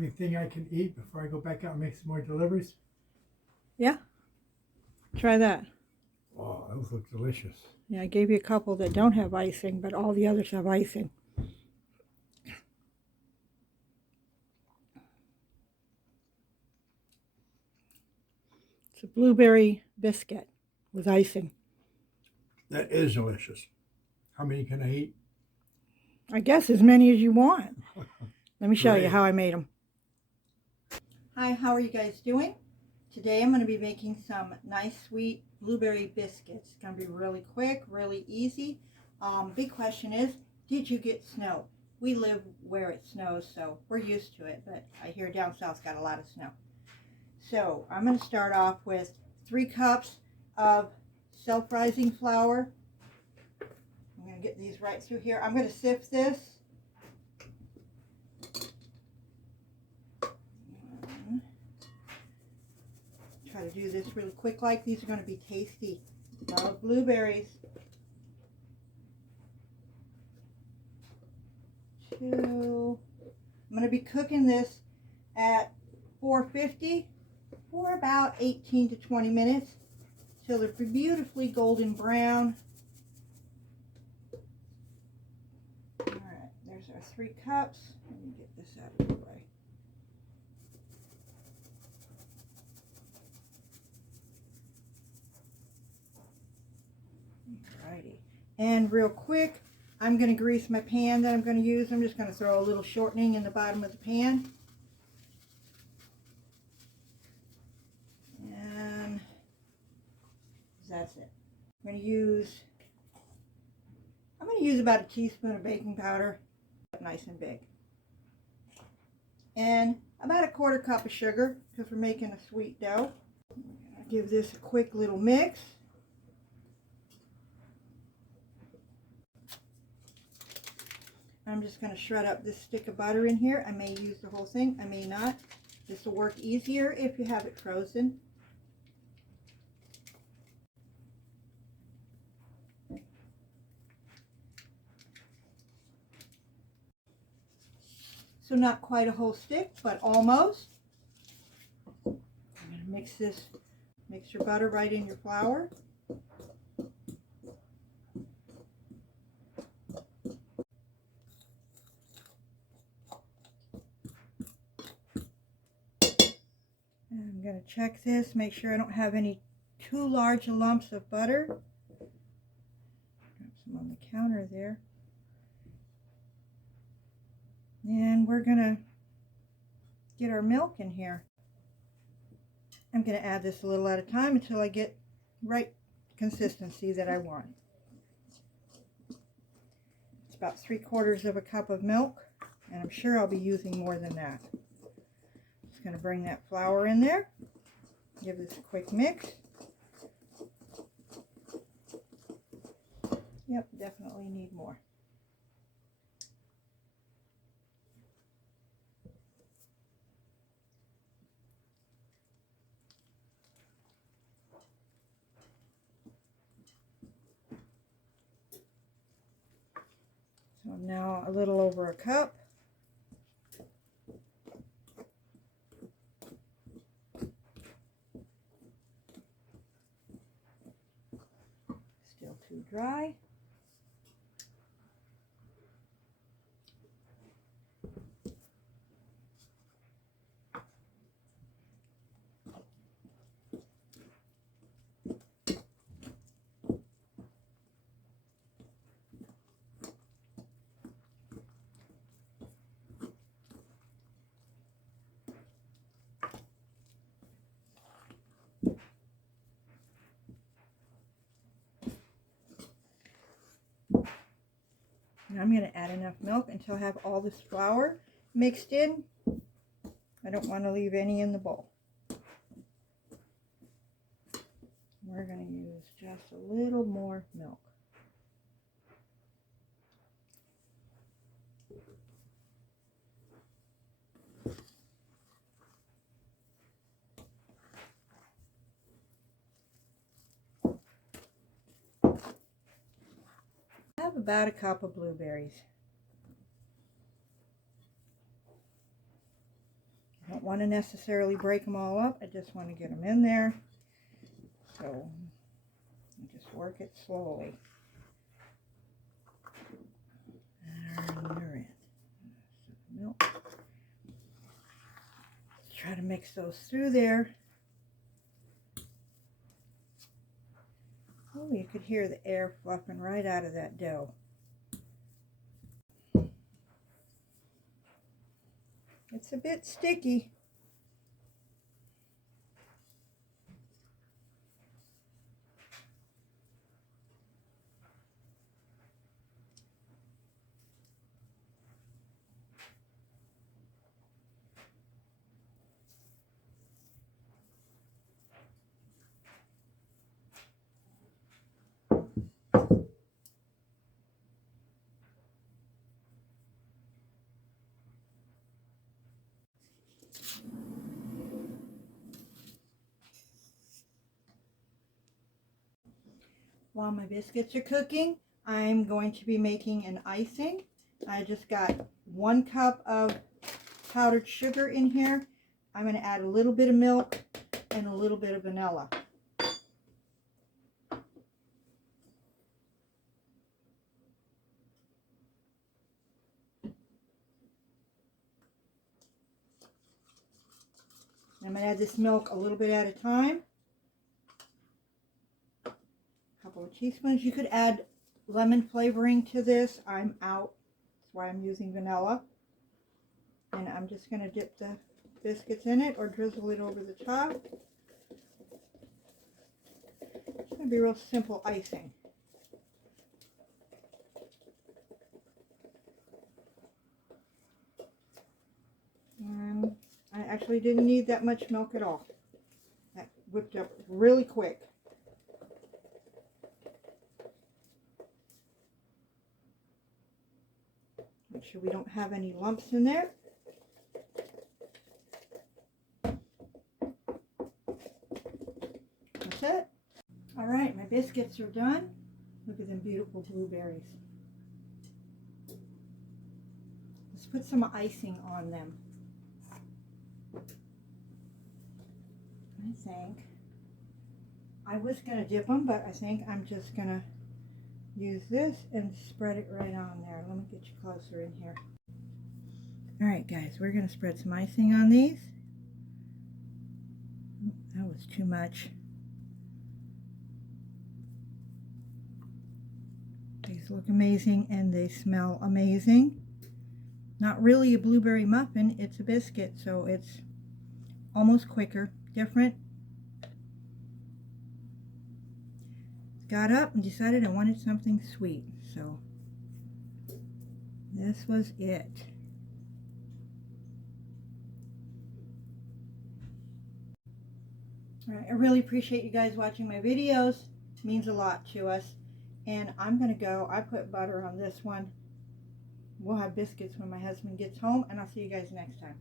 have anything I can eat before I go back out and make some more deliveries? Yeah, try that. Oh, those look delicious. Yeah, I gave you a couple that don't have icing, but all the others have icing. It's a blueberry biscuit with icing. That is delicious. How many can I eat? I guess as many as you want. Let me show you Great. how I made them. Hi, how are you guys doing? Today I'm going to be making some nice sweet blueberry biscuits. It's going to be really quick, really easy. Big question is, did you get snow? We live where it snows, so we're used to it, but I hear down south's got a lot of snow. So I'm going to start off with 3 cups of self-rising flour. I'm going to get these right through here. I'm going to sift this. Try to do this really quick. Like these are going to be tasty. Love blueberries. 2. I'm going to be cooking this at 450 for about 18 to 20 minutes till they're beautifully golden brown. All right, there's our 3 cups. Let me get this out of the way. Alrighty, and real quick, I'm going to grease my pan that I'm going to use. I'm just going to throw a little shortening in the bottom of the pan. And that's it. I'm going to use about a teaspoon of baking powder, nice and big. And about a 1/4 cup of sugar, because we're making a sweet dough. I'll give this a quick little mix. I'm just going to shred up this stick of butter in here. I may use the whole thing, I may not. This will work easier if you have it frozen. So not quite a whole stick, but almost. I'm going to mix your butter right in your flour. I'm going to check this, make sure I don't have any too large lumps of butter. Drop some on the counter there. And we're going to get our milk in here. I'm going to add this a little at a time until I get right consistency that I want. It's about 3/4 cup of milk, and I'm sure I'll be using more than that. Just going to bring that flour in there, give this a quick mix. Yep, definitely need more. So now a little over a cup. Still too dry. Now I'm going to add enough milk until I have all this flour mixed in. I don't want to leave any in the bowl. We're going to use just a little more milk. I have about a cup of blueberries. Don't want to necessarily break them all up. I just want to get them in there. So just work it slowly. And they're in. Milk. Let's try to mix those through there. Oh, you could hear the air fluffing right out of that dough. It's a bit sticky. While my biscuits are cooking, I'm going to be making an icing. I just got 1 cup of powdered sugar in here. I'm going to add a little bit of milk and a little bit of vanilla. I'm going to add this milk a little bit at a time. A couple of teaspoons. You could add lemon flavoring to this. I'm out. That's why I'm using vanilla. And I'm just going to dip the biscuits in it or drizzle it over the top. It's going to be real simple icing. And I actually didn't need that much milk at all. That whipped up really quick. Make sure we don't have any lumps in there. That's it. All right, my biscuits are done. Look at them beautiful blueberries. Let's put some icing on them. I think I was going to dip them, but I think I'm just going to use this and spread it right on there. Let me get you closer in here. All right, guys, we're going to spread some icing on these. Oh, that was too much. These look amazing and they smell amazing. Not really a blueberry muffin, it's a biscuit, so it's almost quicker, different. Got up and decided I wanted something sweet, so this was it. All right, I really appreciate you guys watching my videos. It means a lot to us. And I'm going to go. I put butter on this one. We'll have biscuits when my husband gets home, and I'll see you guys next time.